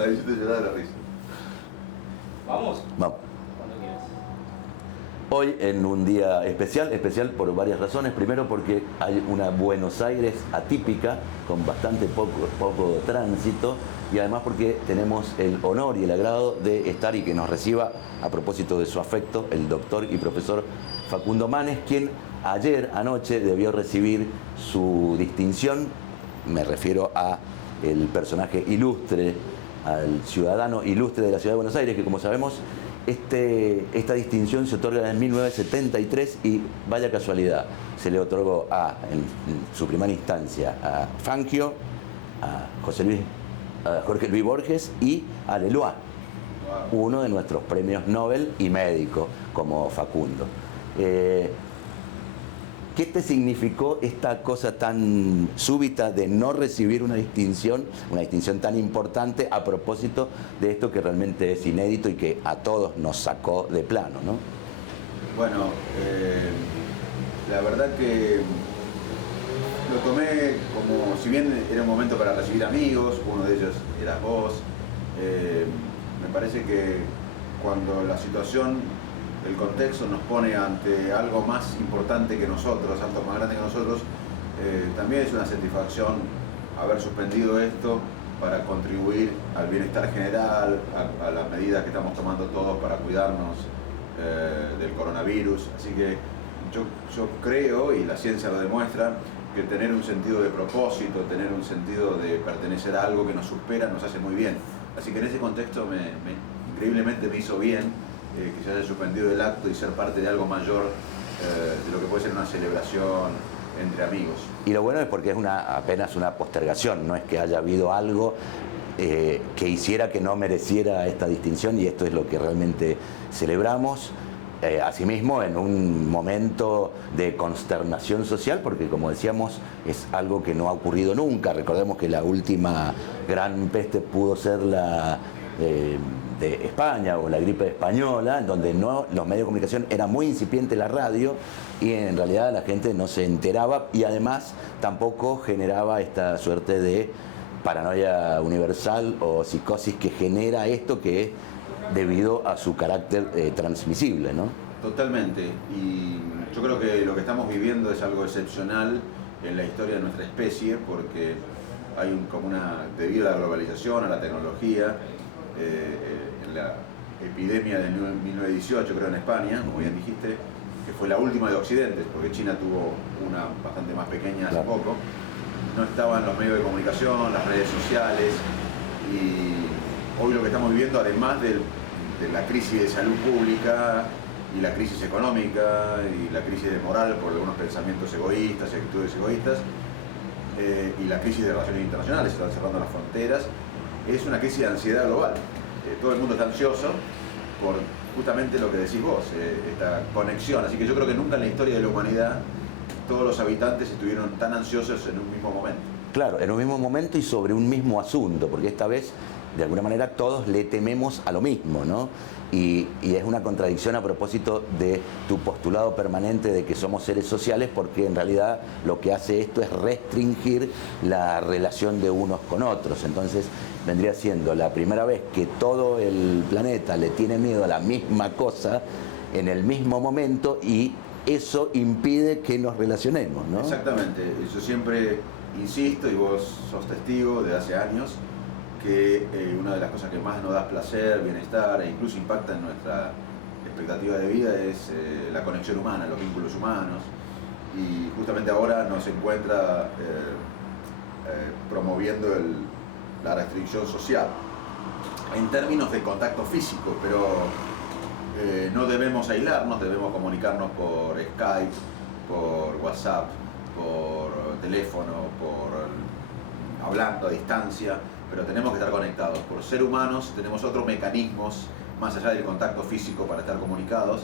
la hiciste llorar de la risa. ¿Vamos? Vamos. Cuando quieras. Hoy en un día especial por varias razones. Primero porque hay una Buenos Aires atípica, con bastante poco tránsito, y además porque tenemos el honor y el agrado de estar y que nos reciba, a propósito de su afecto, el doctor y profesor Facundo Manes, quien ayer anoche debió recibir su distinción. Me refiero a el personaje ilustre, al ciudadano ilustre de la ciudad de Buenos Aires, que como sabemos, esta distinción se otorga en 1973 y vaya casualidad, se le otorgó en su primera instancia a Fangio, a Jorge Luis Borges y a Leloir, uno de nuestros premios Nobel y médico como Facundo. ¿Qué te significó esta cosa tan súbita de no recibir una distinción tan importante a propósito de esto que realmente es inédito y que a todos nos sacó de plano, ¿no? Bueno, la verdad que lo tomé como, si bien era un momento para recibir amigos, uno de ellos era vos, me parece que cuando la situación, el contexto nos pone ante algo más importante que nosotros, algo más grande que nosotros, también es una satisfacción haber suspendido esto para contribuir al bienestar general, a las medidas que estamos tomando todos para cuidarnos del coronavirus. Así que yo creo, y la ciencia lo demuestra, que tener un sentido de propósito, tener un sentido de pertenecer a algo que nos supera, nos hace muy bien. Así que en ese contexto increíblemente me hizo bien que se haya suspendido el acto y ser parte de algo mayor de lo que puede ser una celebración entre amigos. Y lo bueno es porque es apenas una postergación, no es que haya habido algo que hiciera que no mereciera esta distinción, y esto es lo que realmente celebramos. Asimismo, en un momento de consternación social, porque como decíamos, es algo que no ha ocurrido nunca. Recordemos que la última gran peste pudo ser la de España o la gripe española, en donde los medios de comunicación era muy incipiente, la radio, y en realidad la gente no se enteraba, y además tampoco generaba esta suerte de paranoia universal o psicosis que genera esto, que es debido a su carácter transmisible, ¿no? Totalmente, y yo creo que lo que estamos viviendo es algo excepcional en la historia de nuestra especie, porque hay debido a la globalización, a la tecnología, en la epidemia de 1918, creo, en España, como bien dijiste, que fue la última de Occidente, porque China tuvo una bastante más pequeña hace poco, no estaban los medios de comunicación, las redes sociales, y hoy lo que estamos viviendo, además de la crisis de salud pública y la crisis económica y la crisis de moral por algunos pensamientos egoístas y actitudes egoístas, y la crisis de relaciones internacionales, se están cerrando las fronteras, es una crisis de ansiedad global. Todo el mundo está ansioso por justamente lo que decís vos, esta conexión. Así que yo creo que nunca en la historia de la humanidad todos los habitantes estuvieron tan ansiosos en un mismo momento. Claro, en un mismo momento y sobre un mismo asunto, porque esta vez, de alguna manera, todos le tememos a lo mismo, ¿no? Y es una contradicción a propósito de tu postulado permanente de que somos seres sociales, porque en realidad lo que hace esto es restringir la relación de unos con otros. Entonces vendría siendo la primera vez que todo el planeta le tiene miedo a la misma cosa en el mismo momento, y eso impide que nos relacionemos, ¿no? Exactamente, yo siempre insisto, y vos sos testigo de hace años, que una de las cosas que más nos da placer, bienestar e incluso impacta en nuestra expectativa de vida es la conexión humana, los vínculos humanos, y justamente ahora nos encuentra promoviendo la restricción social en términos de contacto físico, pero no debemos aislarnos, debemos comunicarnos por Skype, por WhatsApp, por teléfono, hablando a distancia, pero tenemos que estar conectados. Por ser humanos tenemos otros mecanismos más allá del contacto físico para estar comunicados,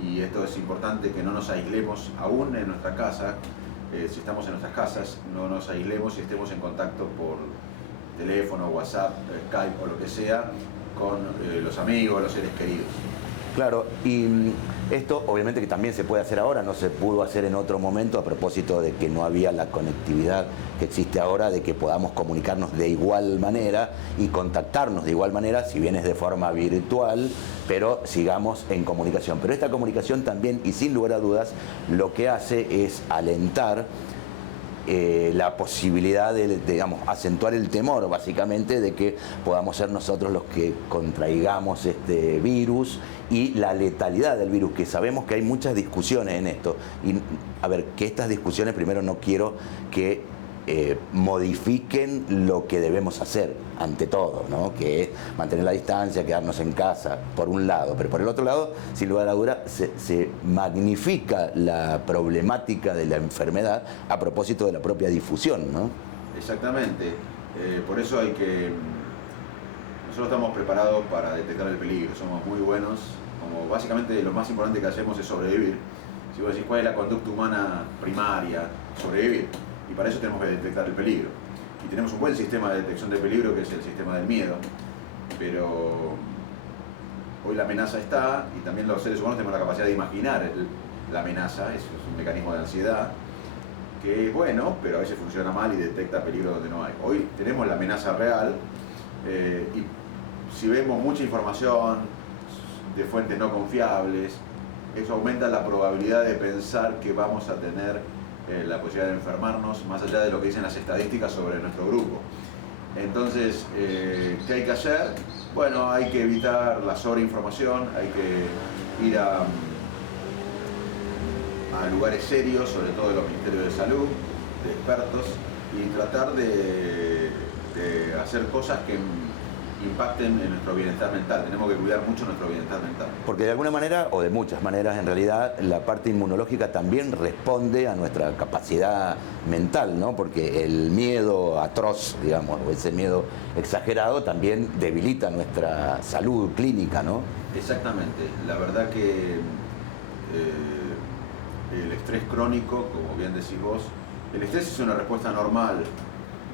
y esto es importante, que no nos aislemos aún en nuestra casa. Si estamos en nuestras casas, no nos aislemos y estemos en contacto por teléfono, WhatsApp, Skype o lo que sea con los amigos, los seres queridos. Claro, y esto obviamente que también se puede hacer ahora, no se pudo hacer en otro momento a propósito de que no había la conectividad que existe ahora, de que podamos comunicarnos de igual manera y contactarnos de igual manera, si bien es de forma virtual, pero sigamos en comunicación. Pero esta comunicación también, y sin lugar a dudas, lo que hace es alentar la posibilidad de, digamos, acentuar el temor, básicamente, de que podamos ser nosotros los que contraigamos este virus y la letalidad del virus, que sabemos que hay muchas discusiones en esto. Y, a ver, que estas discusiones, primero, no quiero que modifiquen lo que debemos hacer ante todo, ¿no? Que es mantener la distancia, quedarnos en casa, por un lado, pero por el otro lado, sin lugar a duda, se magnifica la problemática de la enfermedad a propósito de la propia difusión, ¿no? Exactamente, por eso hay que... Nosotros estamos preparados para detectar el peligro, somos muy buenos, como básicamente lo más importante que hacemos es sobrevivir. Si vos decís cuál es la conducta humana primaria, sobrevivir. Y para eso tenemos que detectar el peligro. Y tenemos un buen sistema de detección de peligro, que es el sistema del miedo. Pero hoy la amenaza está, y también los seres humanos tenemos la capacidad de imaginar la amenaza. Eso es un mecanismo de ansiedad, que es bueno, pero a veces funciona mal y detecta peligro donde no hay. Hoy tenemos la amenaza real, y si vemos mucha información de fuentes no confiables, eso aumenta la probabilidad de pensar que vamos a tener la posibilidad de enfermarnos, más allá de lo que dicen las estadísticas sobre nuestro grupo. Entonces, ¿qué hay que hacer? Bueno, hay que evitar la sobreinformación, hay que ir a lugares serios, sobre todo de los ministerios de salud, de expertos, y tratar de hacer cosas que impacten en nuestro bienestar mental. Tenemos que cuidar mucho nuestro bienestar mental. Porque de alguna manera, o de muchas maneras en realidad, la parte inmunológica también responde a nuestra capacidad mental, ¿no? Porque el miedo atroz, digamos, o ese miedo exagerado también debilita nuestra salud clínica, ¿no? Exactamente. La verdad que el estrés crónico, como bien decís vos, el estrés es una respuesta normal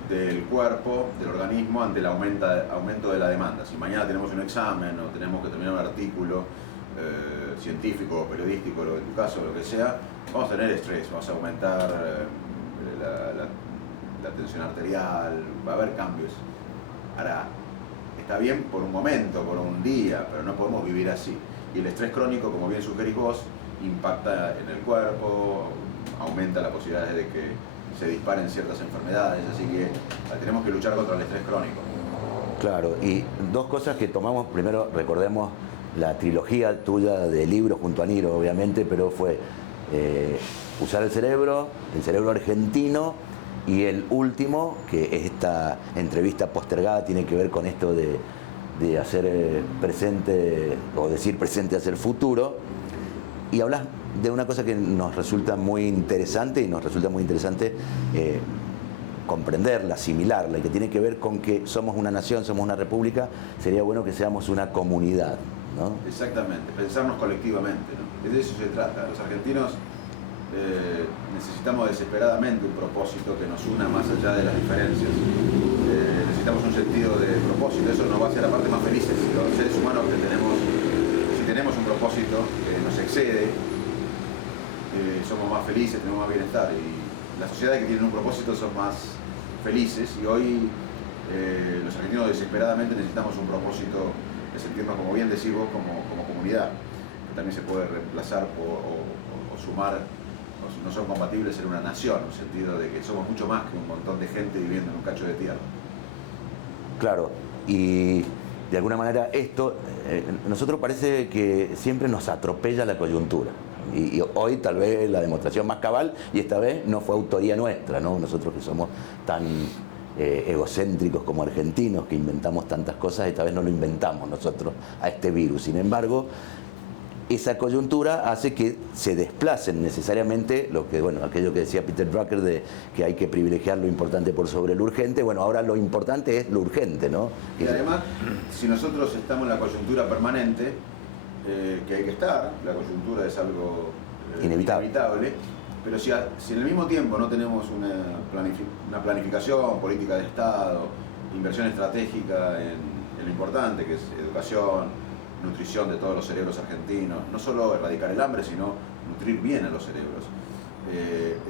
del cuerpo, del organismo, ante el aumento de la demanda. Si mañana tenemos un examen o tenemos que terminar un artículo científico o periodístico, en tu caso, lo que sea, vamos a tener estrés, vamos a aumentar la tensión arterial, va a haber cambios. Ahora, está bien por un momento, por un día, pero no podemos vivir así. Y el estrés crónico, como bien sugerís vos, impacta en el cuerpo, aumenta la posibilidad de que se disparen ciertas enfermedades, así que tenemos que luchar contra el estrés crónico. Claro, y dos cosas que tomamos, primero recordemos la trilogía tuya de libros junto a Niro, obviamente, pero fue Usar el cerebro argentino, y el último, que esta entrevista postergada tiene que ver con esto de hacer presente, o decir presente, hacer futuro, y hablas de una cosa que nos resulta muy interesante, comprenderla, asimilarla, y que tiene que ver con que somos una nación, somos una república, sería bueno que seamos una comunidad, ¿no? Exactamente, pensarnos colectivamente, ¿no? De eso se trata. Los argentinos necesitamos desesperadamente un propósito que nos una más allá de las diferencias. Necesitamos un sentido de propósito, eso nos va a hacer aparte más felices. Los seres humanos que si tenemos un propósito que nos excede, somos más felices, tenemos más bienestar, y las sociedades que tienen un propósito son más felices, y hoy los argentinos desesperadamente necesitamos un propósito de sentirnos, como bien decís vos, como comunidad, que también se puede reemplazar o sumar, no son compatibles en una nación, en el sentido de que somos mucho más que un montón de gente viviendo en un cacho de tierra. Claro, y de alguna manera esto, nosotros parece que siempre nos atropella la coyuntura. Y hoy tal vez la demostración más cabal, y esta vez no fue autoría nuestra, ¿no? Nosotros que somos tan egocéntricos como argentinos, que inventamos tantas cosas, esta vez no lo inventamos nosotros a este virus. Sin embargo, esa coyuntura hace que se desplacen necesariamente aquello que decía Peter Drucker, de que hay que privilegiar lo importante por sobre lo urgente. Bueno, ahora lo importante es lo urgente, ¿no? Y además, si nosotros estamos en la coyuntura permanente, que hay que estar, la coyuntura es algo inevitable, pero si en el mismo tiempo no tenemos una planificación, política de Estado, inversión estratégica en lo importante, que es educación, nutrición de todos los cerebros argentinos, no solo erradicar el hambre, sino nutrir bien a los cerebros.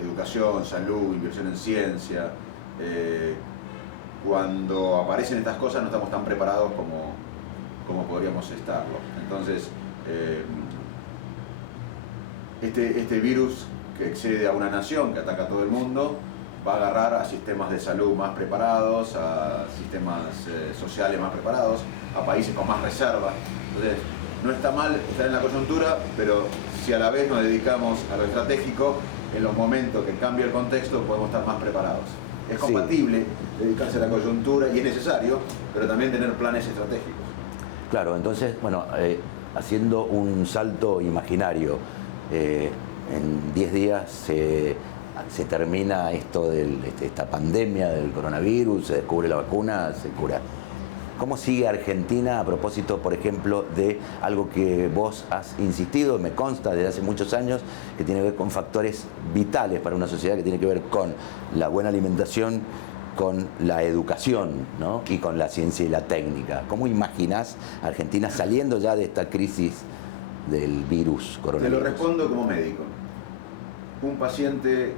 Educación, salud, inversión en ciencia. Cuando aparecen estas cosas no estamos tan preparados como podríamos estarlo. Entonces, este virus que excede a una nación, que ataca a todo el mundo, va a agarrar a sistemas de salud más preparados, a sistemas sociales más preparados, a países con más reservas. Entonces, no está mal estar en la coyuntura, pero si a la vez nos dedicamos a lo estratégico, en los momentos que cambie el contexto podemos estar más preparados. Es compatible dedicarse a la coyuntura y es necesario, pero también tener planes estratégicos. Claro, entonces, bueno, haciendo un salto imaginario, en 10 días se termina esto de esta pandemia del coronavirus, se descubre la vacuna, se cura. ¿Cómo sigue Argentina a propósito, por ejemplo, de algo que vos has insistido, me consta desde hace muchos años, que tiene que ver con factores vitales para una sociedad, que tiene que ver con la buena alimentación, con la educación, ¿no? Y con la ciencia y la técnica? ¿Cómo imaginás Argentina saliendo ya de esta crisis del virus coronavirus? Te lo respondo como médico. Un paciente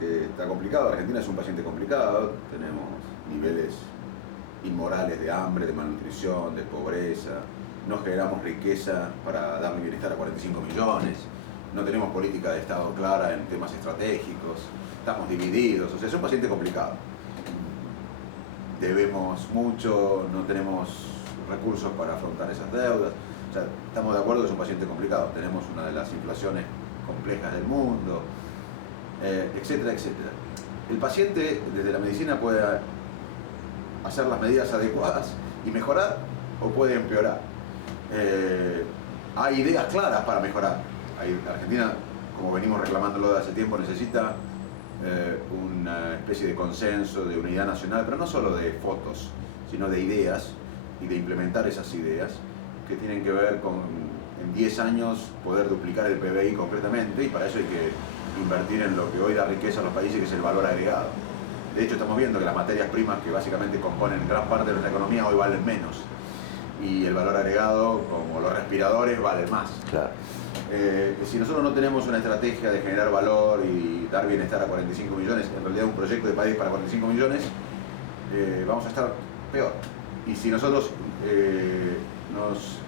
que está complicado, Argentina es un paciente complicado, tenemos niveles inmorales de hambre, de malnutrición, de pobreza, no generamos riqueza para darle bienestar a 45 millones, no tenemos política de Estado clara en temas estratégicos, estamos divididos, o sea, es un paciente complicado. Debemos mucho, no tenemos recursos para afrontar esas deudas, o sea, estamos de acuerdo que es un paciente complicado, tenemos una de las inflaciones complejas del mundo, etcétera, etcétera. El paciente desde la medicina puede hacer las medidas adecuadas y mejorar o puede empeorar. Hay ideas claras para mejorar. Argentina, como venimos reclamándolo desde hace tiempo, necesita una especie de consenso, de unidad nacional, pero no solo de fotos, sino de ideas y de implementar esas ideas que tienen que ver con en 10 años poder duplicar el PBI concretamente, y para eso hay que invertir en lo que hoy da riqueza a los países, que es el valor agregado. De hecho, estamos viendo que las materias primas que básicamente componen gran parte de nuestra economía hoy valen menos, y el valor agregado, como los respiradores, vale más. Claro. Si nosotros no tenemos una estrategia de generar valor y dar bienestar a 45 millones, en realidad un proyecto de país para 45 millones, vamos a estar peor. Y si nosotros nos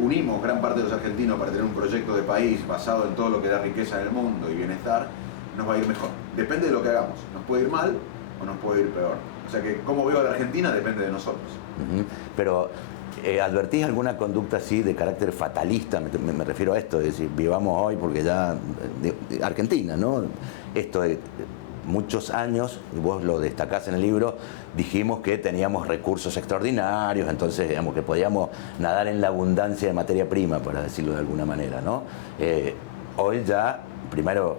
unimos gran parte de los argentinos para tener un proyecto de país basado en todo lo que da riqueza en el mundo y bienestar, nos va a ir mejor. Depende de lo que hagamos. Nos puede ir mal o nos puede ir peor. O sea que cómo veo a la Argentina depende de nosotros. Pero ¿advertís alguna conducta así de carácter fatalista? Me refiero a esto, es decir, vivamos hoy porque ya... Argentina, ¿no? Esto de muchos años, y vos lo destacás en el libro, dijimos que teníamos recursos extraordinarios, entonces digamos que podíamos nadar en la abundancia de materia prima, para decirlo de alguna manera, ¿no? Hoy ya, primero,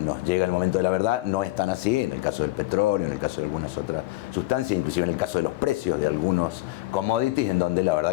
nos llega el momento de la verdad, no es tan así, en el caso del petróleo, en el caso de algunas otras sustancias, inclusive en el caso de los precios de algunos commodities, en donde la verdad